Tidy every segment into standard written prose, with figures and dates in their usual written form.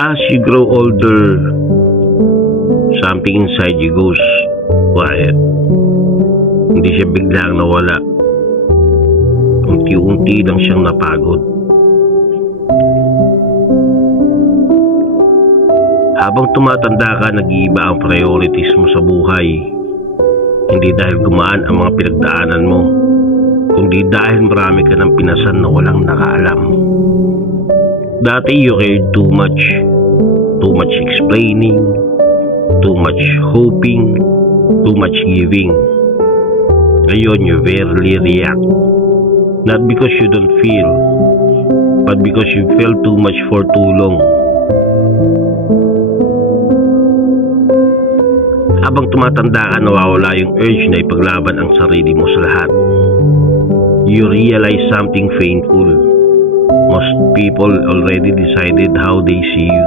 As you grow older, something inside you goes quiet. Hindi siya biglang nawala. Unti-unti lang siyang napagod. Habang tumatanda ka, nag-iiba ang priorities mo sa buhay. Hindi dahil gumaan ang mga pinagdaanan mo, kundi dahil marami ka ng pinasan na walang nakaalam. Dati you cared too much explaining, too much hoping, too much giving. Ngayon you barely react, not because you don't feel, but because you felt too much for too long. Habang tumatanda ka, nawawala yung urge na ipaglaban ang sarili mo sa lahat. You realize something painful. Most people already decided how they see you.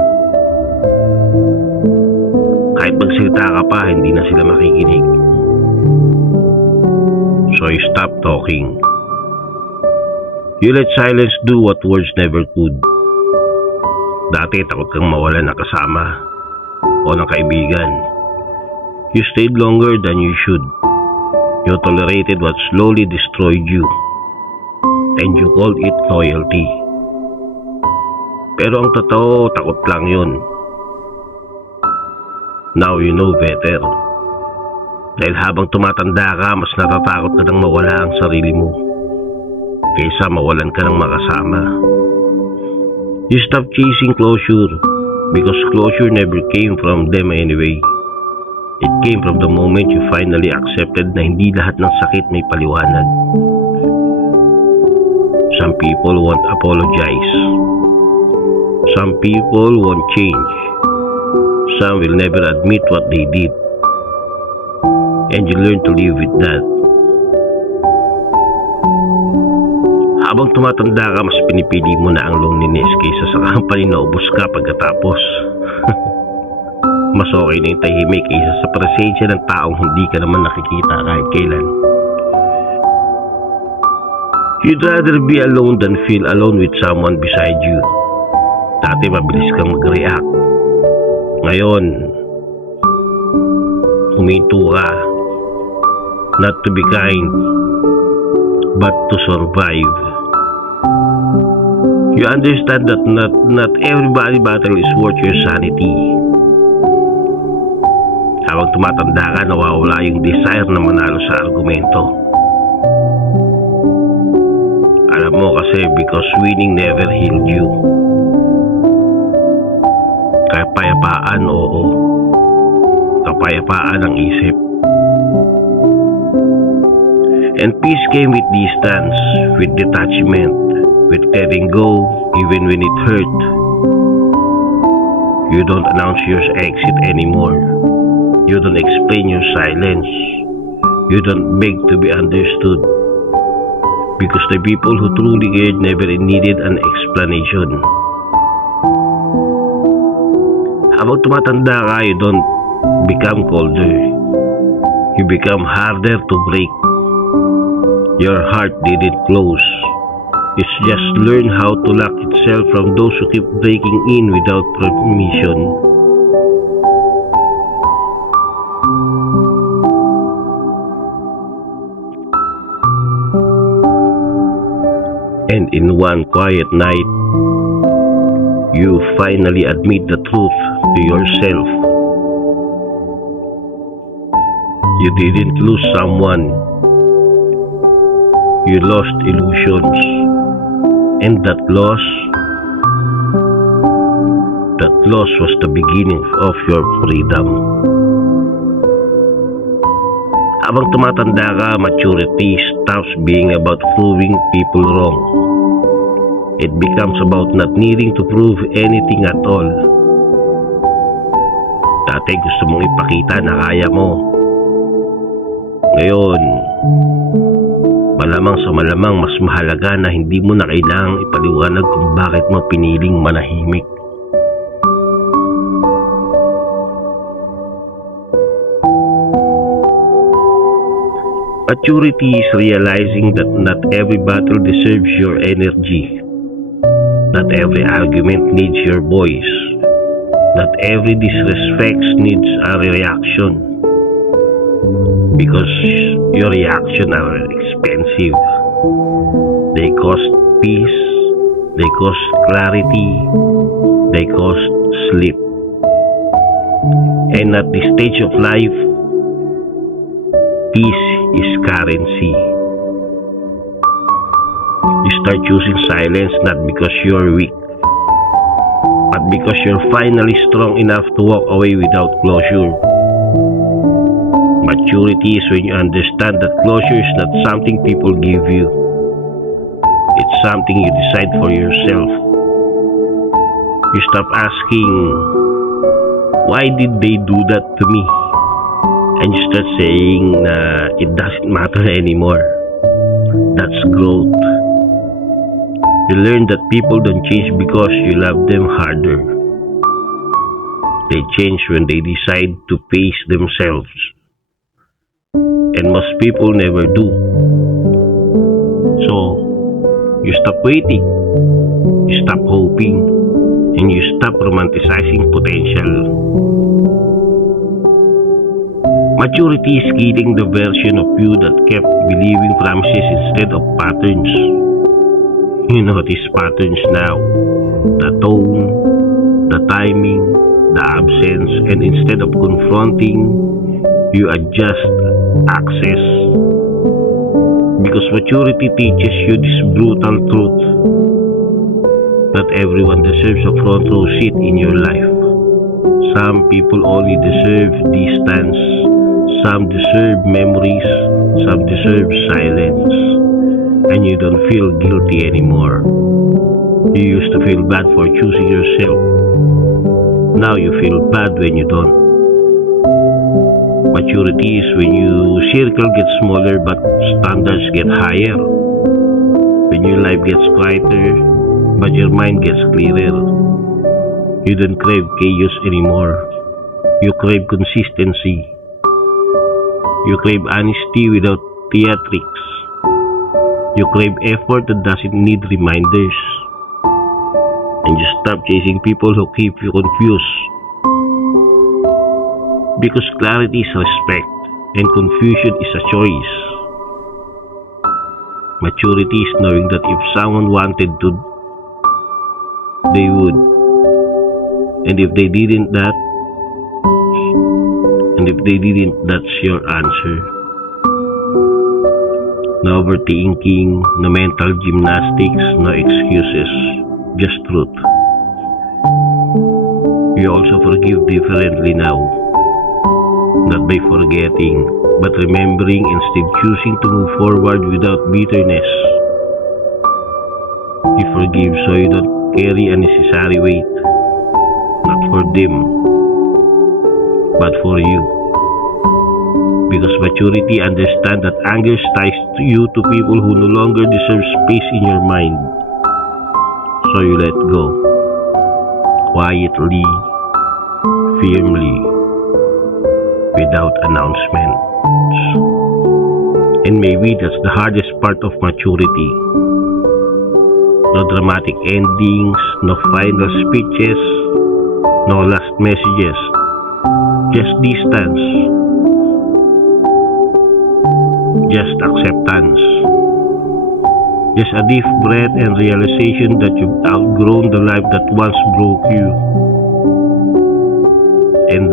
Kahit magsalita ka pa, hindi na sila makikinig. So you stop talking. You let silence do what words never could. Dati takot kang mawalan ng kasama o ng kaibigan. You stayed longer than you should. You tolerated what slowly destroyed you. And you called it loyalty. Pero ang totoo, takot lang yun. Now you know better. Dahil habang tumatanda ka, mas natatakot ka nang mawala ang sarili mo kaysa mawalan ka ng makasama. You stop chasing closure because closure never came from them anyway. It came from the moment you finally accepted na hindi lahat ng sakit may paliwanag. Some people won't apologize. Some people won't change. Some will never admit what they did. And you learn to live with that. Habang tumatanda ka, mas pinipili mo na ang loneliness kaysa sa company na ubos ka pagkatapos. Mas okay na yung tahimik kaysa sa presensya ng taong hindi ka naman nakikita kahit kailan. You'd rather be alone than feel alone with someone beside you. Dati mabilis kang mag-react. Ngayon, huminto ka. Not to be kind, but to survive. You understand that not everybody battle is worth your sanity. Habang tumatanda ka, nawawala yung desire na manalo sa argumento. Alam mo kasi because winning never healed you. Kapayapaan, oo. Kapayapaan ang isip. And peace came with distance, with detachment, with letting go even when it hurt. You don't announce your exit anymore. You don't explain your silence. You don't beg to be understood. Because the people who truly cared never needed an explanation. Habang tumatanda ka, you don't become colder. You become harder to break. Your heart didn't close. It's just learned how to lock itself from those who keep breaking in without permission. And in one quiet night, you finally admit the truth to yourself. You didn't lose someone. You lost illusions. And that loss was the beginning of your freedom. Habang tumatanda ka, maturity stops being about proving people wrong. It becomes about not needing to prove anything at all. Dati gusto mong ipakita na kaya mo. Ngayon, malamang sa malamang mas mahalaga na hindi mo na kailangang ipaliwanag kung bakit mo piniling manahimik. Maturity is realizing that not every battle deserves your energy. Not every argument needs your voice. that every disrespect needs a reaction because your reaction are expensive. They cost peace, they cost clarity, they cost sleep. And at this stage of life, peace is currency. You start choosing silence not because you're weak, but because you're finally strong enough to walk away without closure. Maturity is when you understand that closure is not something people give you. It's something you decide for yourself. You stop asking, why did they do that to me? And you start saying, it doesn't matter anymore. That's growth. You learn that people don't change because you love them harder. They change when they decide to pace themselves. And most people never do. So, you stop waiting, you stop hoping, and you stop romanticizing potential. Maturity is killing the version of you that kept believing promises instead of patterns. You notice patterns now. The tone, the timing, the absence, and instead of confronting, you adjust access. Because maturity teaches you this brutal truth. Not everyone deserves a front row seat in your life. Some people only deserve distance. Some deserve memories. Some deserve silence. And you don't feel guilty anymore. You used to feel bad for choosing yourself. Now you feel bad when you don't. Maturity is when your circle gets smaller but standards get higher. When your life gets quieter but your mind gets clearer. You don't crave chaos anymore. You crave consistency. You crave honesty without theatrics. You crave effort that doesn't need reminders. And you stop chasing people who keep you confused. Because clarity is respect and confusion is a choice. Maturity is knowing that if someone wanted to, they would. And if they didn't, that's your answer. No overthinking, no mental gymnastics, no excuses, just truth. You also forgive differently now. Not by forgetting, but remembering, instead choosing to move forward without bitterness. You forgive so you don't carry unnecessary weight. Not for them, but for you. Because maturity understands that anger ties you to people who no longer deserve space in your mind. So you let go. Quietly, firmly, without announcements. And maybe that's the hardest part of maturity. No dramatic endings, no final speeches, no last messages. Just distance. Just acceptance. Just a deep breath and realization that you've outgrown the life that once broke you. And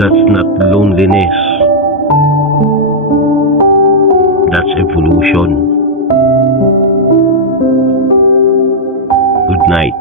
that's not loneliness. That's evolution. Good night.